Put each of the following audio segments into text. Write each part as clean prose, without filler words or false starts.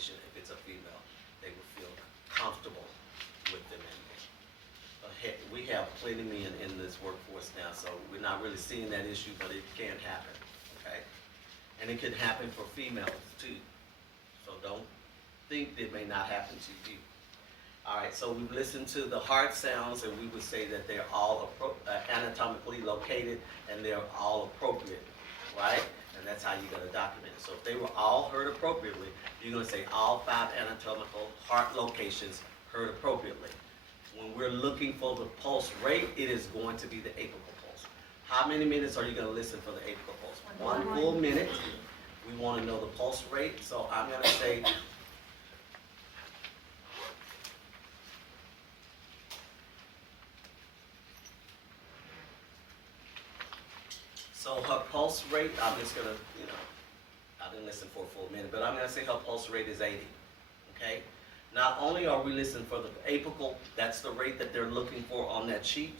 patient, if it's a female, they would feel comfortable with them in there. Heck, we have plenty of men in this workforce now, so we're not really seeing that issue, but it can happen, okay? And it can happen for females too. So don't think that it may not happen to you. All right, so we've listened to the heart sounds, and we would say that they're all anatomically located and they're all appropriate, right? And that's how you're gonna document it. So if they were all heard appropriately, you're gonna say all 5 anatomical heart locations heard appropriately. When we're looking for the pulse rate, it is going to be the apical pulse. How many minutes are you gonna listen for the apical pulse? 1 full minute. We wanna know the pulse rate, so I'm gonna say, so her pulse rate, I'm just gonna, I didn't listen for a full minute, but I'm gonna say her pulse rate is 80, okay? Not only are we listening for the apical, that's the rate that they're looking for on that sheet,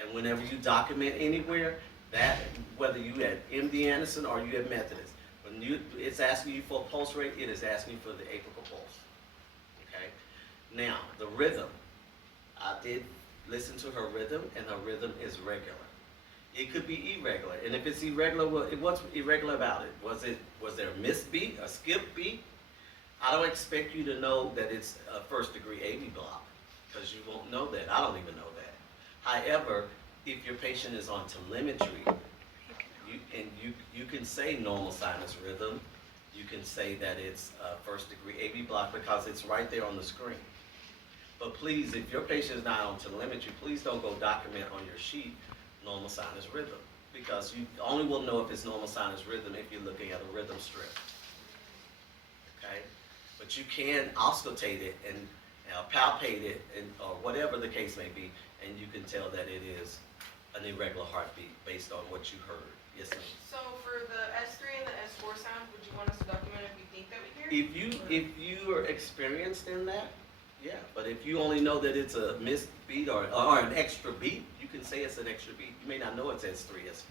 and whenever you document anywhere, that, whether you at MD Anderson or you at Methodist, when it's asking you for a pulse rate, it is asking you for the apical pulse, okay? Now, the rhythm, I did listen to her rhythm, and her rhythm is regular. It could be irregular, and if it's irregular, what's irregular about it? Was there a missed beat, a skip beat? I don't expect you to know that it's a first-degree AV block, because you won't know that. I don't even know that. However, if your patient is on telemetry, you can say normal sinus rhythm. You can say that it's a first-degree AV block because it's right there on the screen. But please, if your patient is not on telemetry, please don't go document on your sheet normal sinus rhythm, because you only will know if it's normal sinus rhythm if you're looking at a rhythm strip. Okay? But you can auscultate it and palpate it, or whatever the case may be, and you can tell that it is an irregular heartbeat based on what you heard. Yes, ma'am. So for the S3 and the S4 sounds, would you want us to document if we think that we hear? If you are experienced in that, yeah. But if you only know that it's a missed beat or an extra beat, you can say it's an extra beat. You may not know it's S3, S4,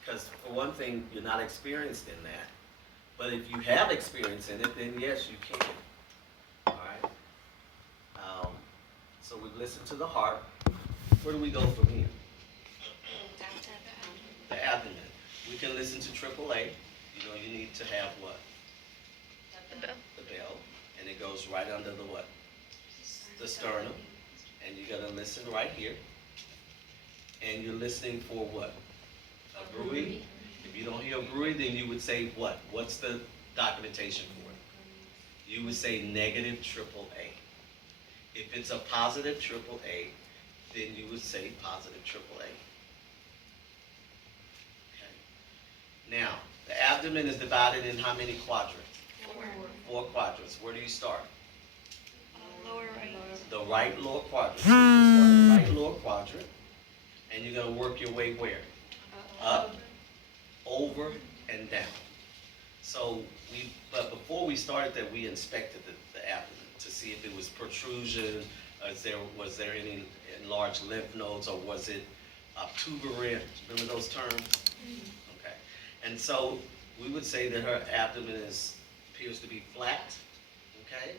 because for one thing, you're not experienced in that. But if you have experience in it, then yes, you can. All right. So we've listened to the heart. Where do we go from here? The abdomen. We can listen to AAA. You know, you need to have what? The bell. The bell. And it goes right under the what? The sternum. And you're going to listen right here. And you're listening for what? A bruit. If you don't hear a bruit, then you would say what? What's the documentation for it? You would say negative AAA. If it's a positive AAA, then you would say positive AAA. Okay. Now, the abdomen is divided in how many quadrants? 4 quadrants. Where do you start? Lower right. The right lower quadrant. So you start in the right lower quadrant, and you're going to work your way where? Up, over, and down. So but before we started that, we inspected the abdomen to see if it was protrusion, was there any enlarged lymph nodes, or was it tuberant? Remember those terms? Okay. And so we would say that her abdomen appears to be flat. Okay.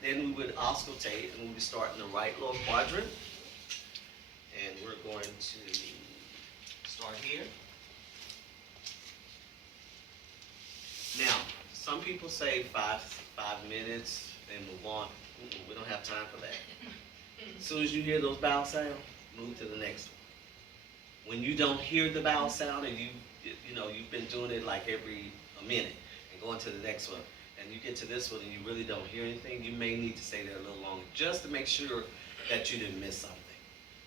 Then we would auscultate, and we would start in the right lower quadrant, and we're going to start here. Now, some people say five minutes and move on. We don't have time for that. As soon as you hear those vowel sounds, move to the next one. When you don't hear the vowel sound and you've been doing it like every minute and going to the next one, and you get to this one and you really don't hear anything, you may need to stay there a little longer just to make sure that you didn't miss something.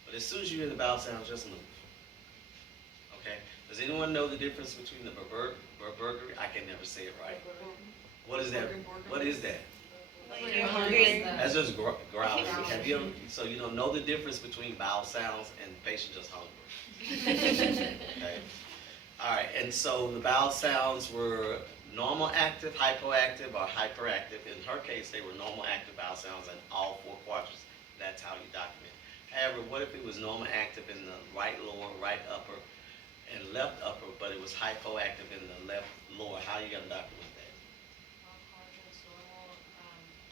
But as soon as you hear the vowel sound, just move. Okay? Does anyone know the difference between the burberry? I can never say it right. What is that? What is that? Like you're hungry. That's just growling. So you don't know the difference between vowel sounds and the patient just hungry. Okay. All right. And so the vowel sounds were normal active, hypoactive, or hyperactive. In her case, they were normal active vowel sounds in all 4 quadrants. That's how you document. However, what if it was normal active in the right lower, right upper, and left upper, but it was hypoactive in the left lower? How are you going to document that?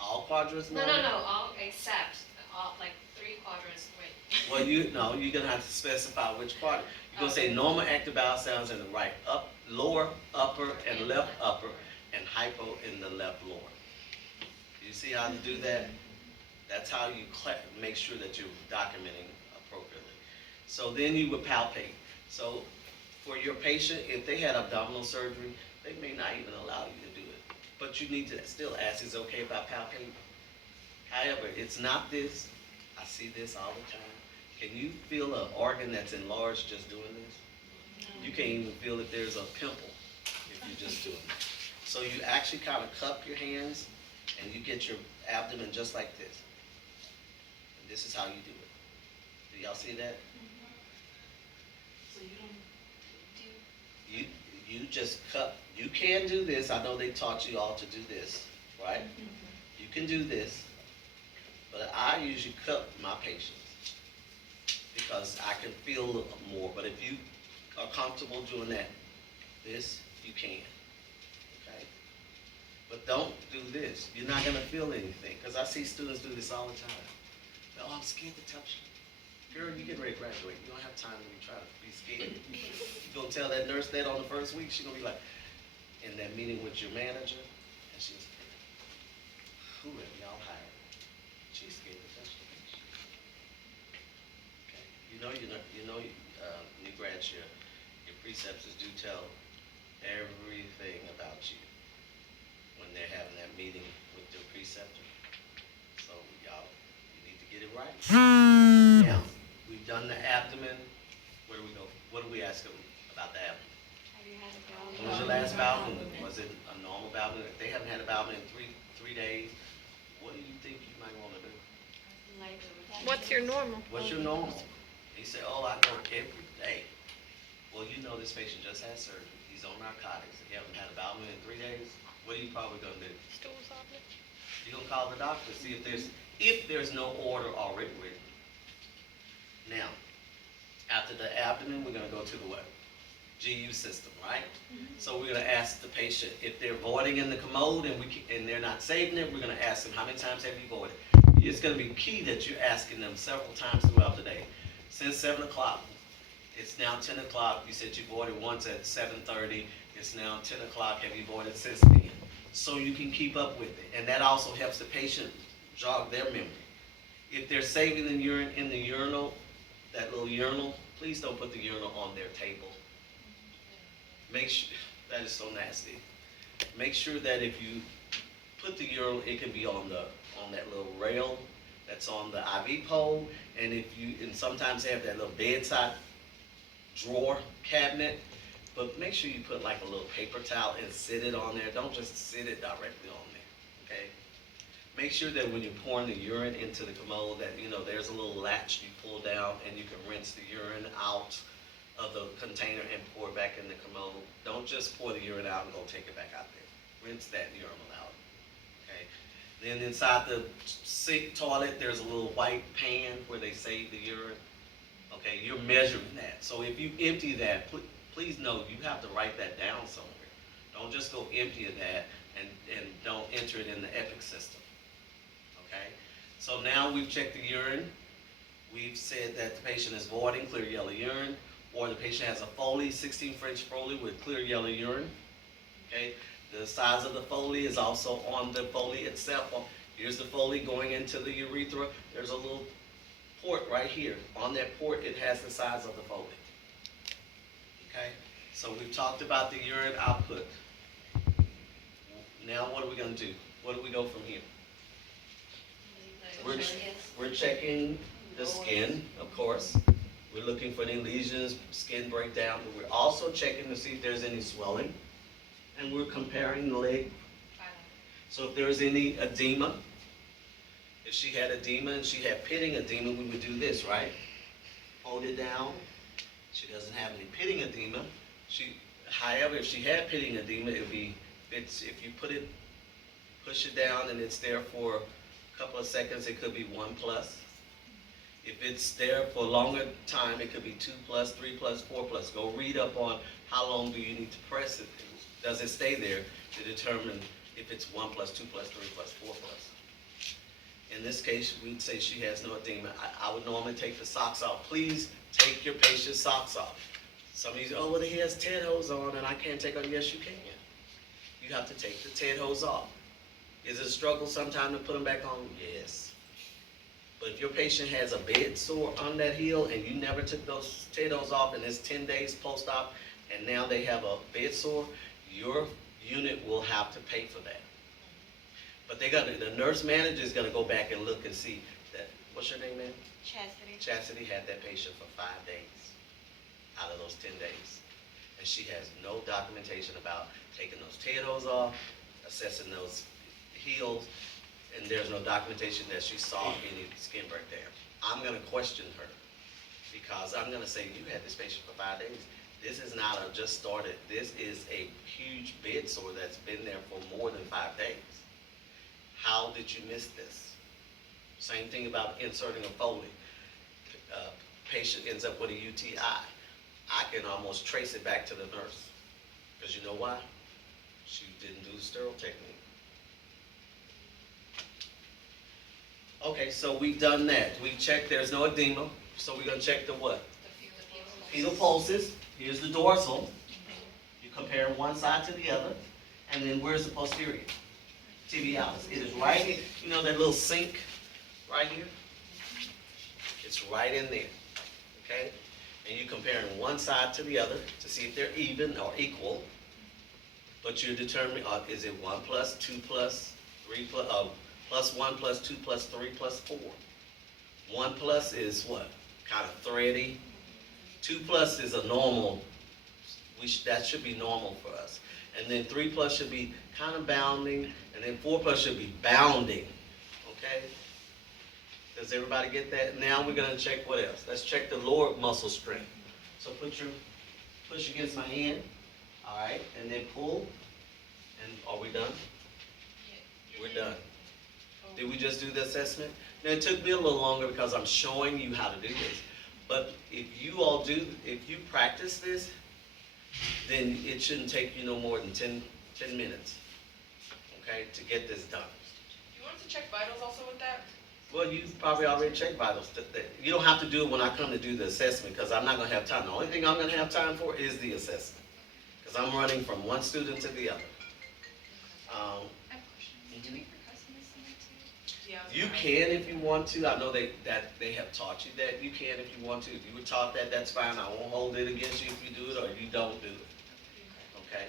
All quadrants No, normal? no, no, all except, all, like, 3 quadrants, wait. Well, you're gonna have to specify which quadrant. You're gonna say Okay. normal active bowel sounds in the right lower, upper, and left upper, and hypo in the left lower. You see how to do that? That's how you make sure that you're documenting appropriately. So then you would palpate. So for your patient, if they had abdominal surgery, they may not even allow you to do it. But you need to still ask, is it okay if I palpate? However, it's not this. I see this all the time. Can you feel an organ that's enlarged just doing this? You can't even feel if there's a pimple if you're just doing it. So you actually kind of cup your hands and you get your abdomen just like this. And this is how you do it. Do y'all see that? So you don't You just cup. You can do this. I know they taught you all to do this, right? You can do this, but I usually cup my patients because I can feel a little more. But if you are comfortable doing that, this, you can, okay? But don't do this. You're not gonna feel anything, because I see students do this all the time. Oh, I'm scared to touch you. Girl, you get ready to graduate. You don't have time to try to be scared. You gonna tell that nurse that on the first week, she's gonna be like, in that meeting with your manager, and she's, who have y'all hired? She's scared to touch the patient. Okay, new grads, your preceptors do tell everything about you when they're having that meeting with their preceptor. So y'all, you need to get it right. Now, we've done the abdomen. Where do we go? What do we ask them about the abdomen? When was your last bowel movement? Was it a normal bowel movement? If they haven't had a bowel movement in three days, what do you think you might want to do? What's your normal? What's your normal? He said, oh, I go every day. Well, you know this patient just had surgery. He's on narcotics. He hasn't had a bowel movement in 3 days. What are you probably gonna do? Stool softener? You're gonna call the doctor, see if there's no order already written. Now, after the abdomen, we're gonna go to the what? GU system, right? So we're gonna ask the patient if they're voiding in the commode and they're not saving it. We're gonna ask them how many times have you voided. It's gonna be key that you're asking them several times throughout the day. Since 7 o'clock, it's now 10 o'clock. You said you voided once at 7:30. It's now 10 o'clock. Have you voided since then? So you can keep up with it, and that also helps the patient jog their memory. If they're saving the urine in the urinal, that little urinal, please don't put the urinal on their table. Make sure, that is so nasty. Make sure that if you put the urinal, it can be on that little rail that's on the IV pole, and sometimes they have that little bedside drawer cabinet, but make sure you put like a little paper towel and sit it on there. Don't just sit it directly on there, okay? Make sure that when you're pouring the urine into the commode that, there's a little latch you pull down and you can rinse the urine out of the container and pour it back in the commode. Don't just pour the urine out and go take it back out there. Rinse that urinal out, okay? Then inside the sink toilet, there's a little white pan where they save the urine. Okay, you're measuring that. So if you empty that, please know you have to write that down somewhere. Don't just go empty of that and don't enter it in the Epic system. Okay? So now we've checked the urine. We've said that the patient is voiding clear yellow urine, or the patient has a Foley, 16 French Foley with clear yellow urine. Okay? The size of the Foley is also on the Foley itself. Here's the Foley going into the urethra. There's a little port right here. On that port, it has the size of the Foley. Okay? So we've talked about the urine output. Now what are we going to do? Where do we go from here? We're checking the skin, of course. We're looking for any lesions, skin breakdown, but we're also checking to see if there's any swelling. And we're comparing the leg. So if there's any edema, if she had edema and she had pitting edema, we would do this, right? Hold it down. She doesn't have any pitting edema. However, if she had pitting edema, if you push it down and it's there for a couple of seconds, it could be 1+. If it's there for a longer time, it could be 2+, 3+, 4+. Go read up on how long do you need to press it. Does it stay there to determine if it's 1+, 2+, 3+, 4+. In this case, we'd say she has no edema. I would normally take the socks off. Please take your patient's socks off. Some of you, oh, well, he has Ted hose on and I can't take on. Yes, you can. You have to take the Ted hose off. Is it a struggle sometime to put them back on? Yes. But if your patient has a bed sore on that heel and you never took those Ted hose off and it's 10 days post-op and now they have a bed sore, your unit will have to pay for that. But the nurse manager is gonna go back and look and see that, what's your name, man? Chastity. Chastity had that patient for 5 days out of those 10 days. And she has no documentation about taking those Ted hose off, assessing those heels, and there's no documentation that she saw any skin breakdown. I'm gonna question her because I'm gonna say, you had this patient for 5 days. This is not a just started, this is a huge bed sore that's been there for more than 5 days. How did you miss this? Same thing about inserting a Foley. Patient ends up with a UTI. I can almost trace it back to the nurse. Because you know why? She didn't do the sterile technique. Okay, so we've done that. We checked there's no edema. So we're going to check the what? The Pedal pulses. Here's the dorsal. You compare one side to the other. And then where's the posterior? Tibialis. It is right here. You know that little sink right here? It's right in there. Okay? And you're comparing one side to the other to see if they're even or equal. But you're determining, is it 1 plus, 2 plus, 3 plus, plus 1 plus 2 plus 3 plus 4. 1 plus is what? Kind of thready. 2 plus is a normal. That should be normal for us. And then 3 plus should be kind of bounding. And then 4 plus should be bounding. Okay? Does everybody get that? Now we're going to check what else? Let's check the lower muscle strength. So push against my hand. All right. And then pull. And are we done? We're done. Did we just do the assessment? Now it took me a little longer because I'm showing you how to do this. But if you practice this, then it shouldn't take you no more than 10 minutes, okay, to get this done. Do you want us to check vitals also with that? Well, you've probably already checked vitals. You don't have to do it when I come to do the assessment because I'm not going to have time. The only thing I'm going to have time for is the assessment because I'm running from one student to the other. I have a question. Do we percuss in this center too? Yeah. You can if you want to. I know they have taught you that. You can if you want to. If you were taught that, that's fine. I won't hold it against you if you do it or you don't do it. Okay?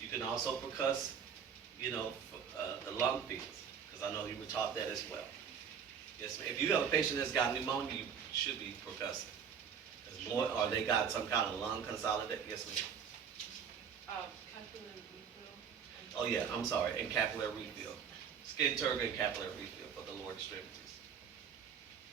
You can also percuss, the lung fields, because I know you were taught that as well. Yes, ma'am. If you have a patient that's got pneumonia, you should be percussing. Or they got some kind of lung consolidation. Yes, ma'am. Capillary refill. Oh, yeah, I'm sorry. And capillary refill. Skin turgor and capillary refill for the lower extremities.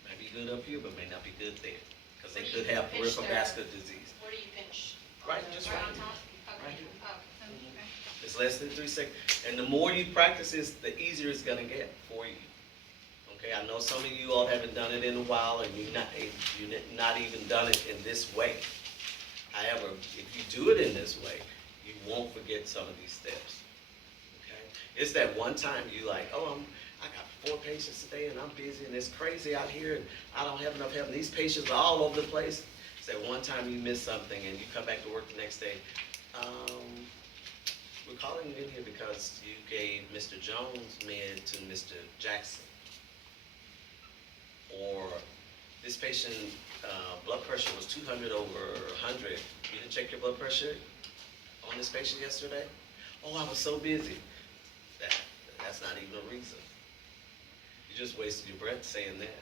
Might be good up here, but may not be good there. Because they could have peripheral vascular disease. Where do you pinch? Right, just right on here. top? Right Okay. here. Oh, okay. It's less than 3 seconds. And the more you practice this, the easier it's gonna get for you. Okay, I know some of you all haven't done it in a while and you've not even done it in this way. However, if you do it in this way, you won't forget some of these steps. Okay? It's that one time you like, I got 4 patients today and I'm busy and it's crazy out here and I don't have enough help and these patients are all over the place. It's that one time you miss something and you come back to work the next day. We're calling you in here because you gave Mr. Jones med to Mr. Jackson. Or this patient, blood pressure was 200 over 100. You didn't check your blood pressure on this patient yesterday? Oh, I was so busy. That's not even a reason. You just wasted your breath saying that.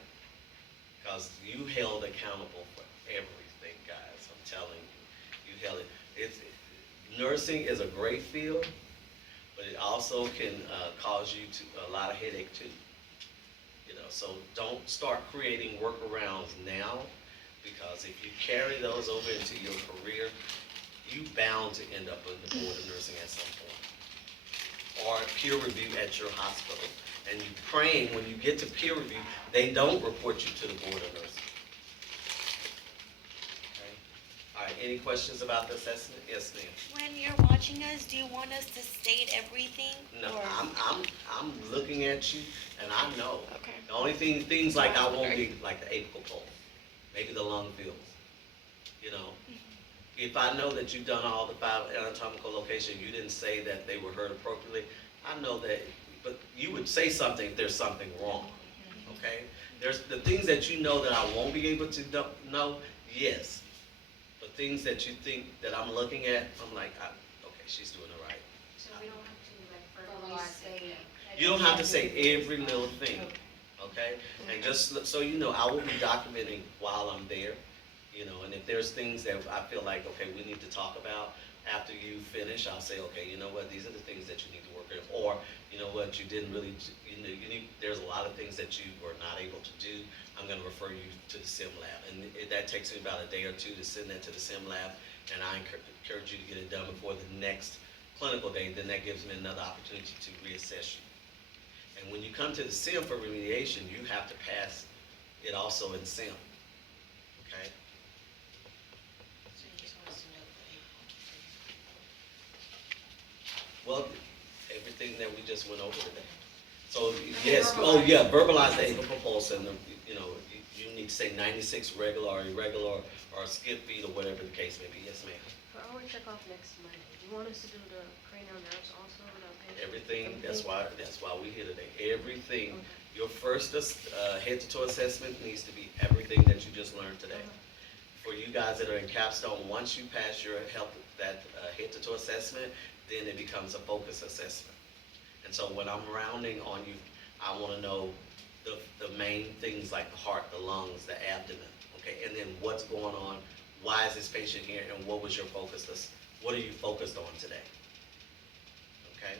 Because you held accountable for everything, guys. I'm telling you. You held it. Nursing is a great field, but it also can cause you a lot of headache too. So don't start creating workarounds now, because if you carry those over into your career, you're bound to end up on the board of nursing at some point, or peer review at your hospital. And you're praying when you get to peer review, they don't report you to the board of nursing. Okay. All right. Any questions about the assessment? Yes, ma'am. When you're watching watching us, do you want us to state everything? No, or- I'm looking at you, and I know. Okay. The only things like I won't be, like the apical pole, maybe the lung fields, you know? If I know that you've done all the 5 anatomical locations, you didn't say that they were heard appropriately, I know that, but you would say something if there's something wrong, okay? There's the things that you know that I won't be able to know, yes. But things that you think that I'm looking at, I'm like, okay, she's doing it right. So we don't have to like verbally say. You don't have to say every little thing, okay? And just so you know, I will be documenting while I'm there, you know, and if there's things that I feel like, okay, we need to talk about after you finish, I'll say, okay, you know what, these are the things that you need to work on, or, you know what, you didn't really, there's a lot of things that you were not able to do, I'm gonna refer you to the sim lab, and that takes me about a day or two to send that to the sim lab, and I encourage you to get it done before the next clinical day, then that gives me another opportunity to reassess you. And when you come to the sim for remediation, you have to pass it also in sim, okay? So you just want us to know the Well, everything that we just went over today. So, yes, oh yeah, verbalize the apical pulse and, you know, you need to say 96 regular or irregular or skip beat or whatever the case may be. Yes, ma'am. For our check-off next Monday, do you want us to do the cranial nerves also without patient? Everything, that's why we're here today. Everything, your first head to toe assessment needs to be everything that you just learned today. For you guys that are in capstone, once you pass your health, that head to toe assessment, then it becomes a focus assessment. And so when I'm rounding on you, I want to know the main things like the heart, the lungs, the abdomen, okay? And then what's going on, why is this patient here, and what was your focus, what are you focused on today? Okay?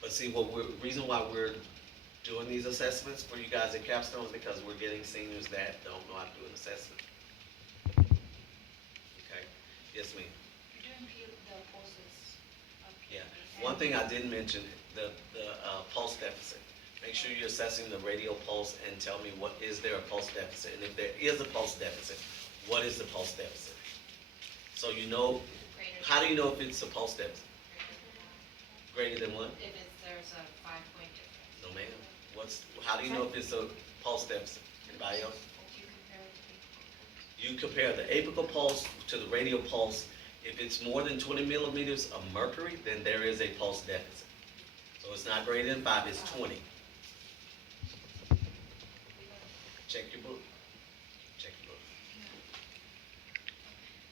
But see, reason why we're doing these assessments for you guys at capstone is because we're getting seniors that don't know how to do an assessment. Okay? Yes, ma'am. You're doing the pulses up here. Yeah, one thing I didn't mention, the pulse deficit. Make sure you're assessing the radial pulse and tell me what is there a pulse deficit, and if there is a pulse deficit, what is the pulse deficit? So you know, how do you know if it's a pulse deficit? Greater than what? If there's a 5-point difference. No ma'am. How do you know if it's a pulse deficit? Anybody else? Do you compare it to the You compare the apical pulse to the radial pulse. If it's more than 20 millimeters of mercury, then there is a pulse deficit. So it's not greater than 5, it's 20. Check your book. Check your book.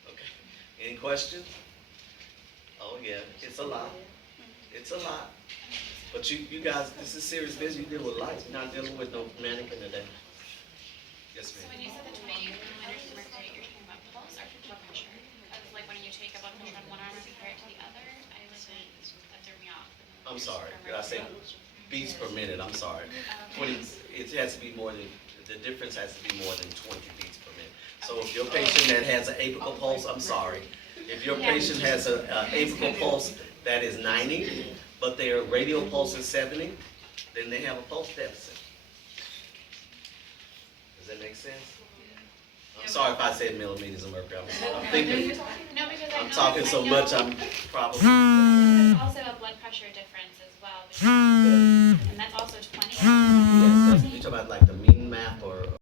Okay. Any questions? Oh yeah, it's a lot. It's a lot. But you guys, this is serious business. You deal with life. You're not dealing with no mannequin today. Yes, So when ma'am. you said the 20 millimeters of mercury, you're talking about pulse or blood pressure? Like when you take a blood pressure on one arm and compare it to the other? I wasn't, that threw me off. I'm sorry. Did I say beats per minute? I'm sorry. 20. It has to be more than. The difference has to be more than 20 beats per minute. So if your patient that has an apical pulse, I'm sorry. If your patient has an apical pulse that is 90, but their radial pulse is 70, then they have a pulse deficit. Does that make sense? I'm sorry if I said millimeters of mercury. I'm thinking, No, because I know. I'm talking so I know much, I'm probably. There's also a blood pressure difference as well. And that's also 20. Yes, you're talking about like the mean map or